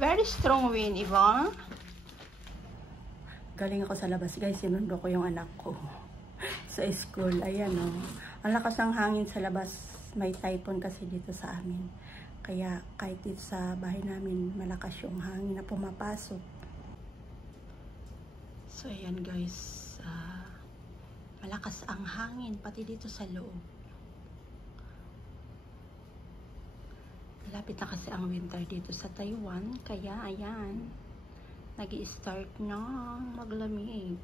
Very strong wind, Iva. Galing ako sa labas, guys. Sinundo ko yung anak ko sa school. Ayan, oh. Ang lakas ng hangin sa labas. May typhoon kasi dito sa amin. Kaya kahit dito sa bahay namin, malakas yung hangin na pumapasok. So, ayan, guys. Malakas ang hangin, pati dito sa loob. Malapit na kasi ang winter dito sa Taiwan. Kaya, ayan. Nag-i-start na maglamig.